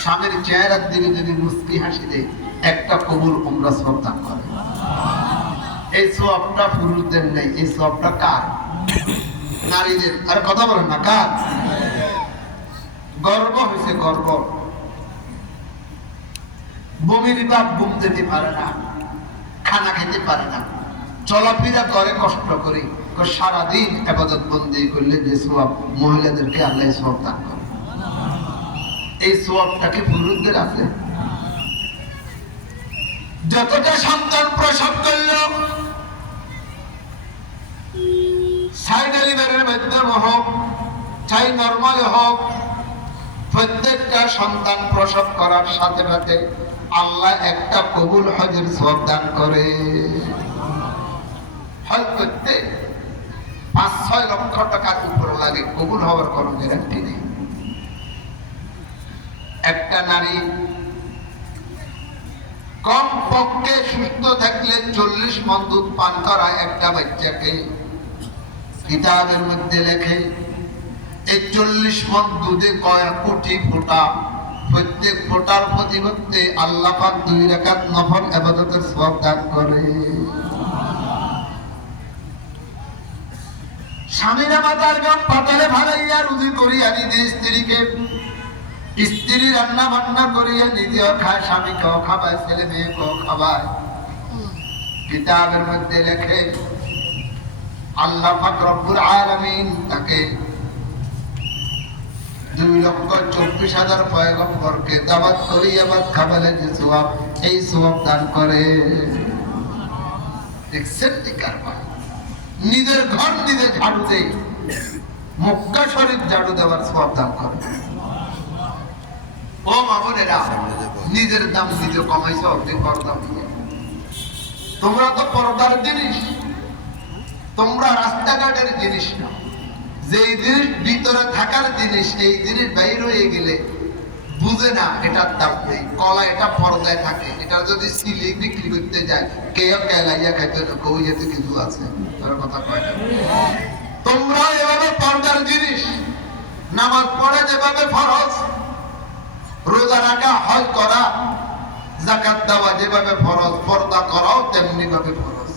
স্বামীর চেহারার দিকে যদি মুস্কি হাসি দেয়, একটা কবুল উমরা সওয়াব দান করে। এই সওয়াবটা পুরুষদের নেই, এই সওয়াবটা কার? নারীদের। আর কথা বলেন না, কার? গর্ব হয়েছে, গর্ব। বমির বাপ বুম যেতে পারে না, খানা খেতে পারে না, চলাফেরা করে কষ্ট করে, সারাদিন ইবাদত বন্দি করলে যে সওয়াব, মহিলাদেরকে আল্লাহ সওয়াব দান করে। এই সওয়াবটা কি পুরুষদের আছে? যতটা সন্তান প্রসব করলো, চাই ডেলিভারির মাধ্যমে হোক, চাই নর্মাল হোক, প্রত্যেকটা সন্তান প্রসব করার সাথে সাথে আল্লাহ একটা কবুল হজের সওয়াব দান করে। হজ করতে ৫-৬ লক্ষ টাকার উপরে লাগে, কবুল হওয়ার কোনো গ্যারান্টি নেই। একটা নারী কম পক্ষে সুস্থ থাকলে 40 মণ দুধ পান করা একটা বাচ্চাকে কিতাবের মধ্যে লেখে। এই 40 মণ দুধে কয়েক কোটি ফোঁটা, প্রত্যেক ফোঁটার প্রতিমধ্যে আল্লাহ পাক 2 রাকাত নফল ইবাদতের সওয়াব দান করে। স্বামীরা মাতার গাম পাতালে ভালাইয়া রুজি করিয়া নিজে স্ত্রীকে, স্ত্রী রান্না বান্না করিয়া নিজেও খায়, স্বামীকেও খাবায়, ছেলে মেয়েকেও খাবায়। কিতাবের মধ্যে লেখে আল্লাহ পাক রব্বুল আলামিন তাকে 2,24,000 পয়গম্বরকে দাওয়াত করিয়া ভাত খাবালে যে সওয়াব, এই সওয়াব দান করে। দেখছেন কি কারবার? নিজের ঘর নিজে ঝাড়ু দেয়, মক্কা শরীফ ঝাড়ু দেওয়ার সওয়াব দান করে। ও মা বোনেরা, নিজের দাম নিজে কমাইছো, পর্দা দিয়ে। তোমরা তো পর্দার জিনিস, তোমরা রাস্তাঘাটের জিনিস না। যে জিনিস ভিতরে থাকার জিনিস, এই জিনিস বাইর হয়ে গেলে বুঝে না এটার দাম নেই। কলা এটা পর্দায় থাকে, এটা যদি সিলি বিক্রি করতে যায়, কেউ কেলাইয়া খাইতে কেউ যেতে কিছু আছে, তার কথা কয় না। তোমরা এভাবে পর্দার জিনিস, নামাজ পড়ে যেভাবে ফরজ, রোজা রাখা, হজ করা, যাকাত দেওয়া যেভাবে ফরজ, পর্দা করাও তেমনি ভাবে ফরজ।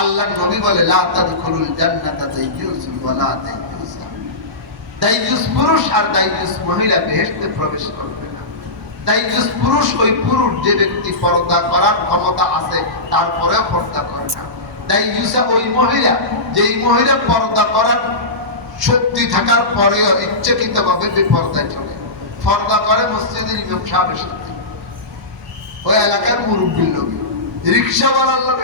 আল্লাহর নবী বলে লা তাদখুলুল জান্নাতা দাইয়ুসুন ওয়ালা দাইয়ুসা। দাইয়ুস পুরুষ আর দাইয়ুস মহিলা বেহেশতে প্রবেশ করবে না। দাইয়ুস পুরুষ ওই পুরুষ যে ব্যক্তি পর্দা করার ক্ষমতা আছে তারপরেও পর্দা করে না। দাইয়ুসা ওই মহিলা, যেই মহিলা পর্দা করার শক্তি থাকার পরেও ইচ্ছাকৃতভাবে বেপর্দায় চলে। পর্দা করে মসজিদের ইমাম সাহেবের সাথে, ওই এলাকার মুরব্বীর লোক, রিকশাওয়ালার লোক,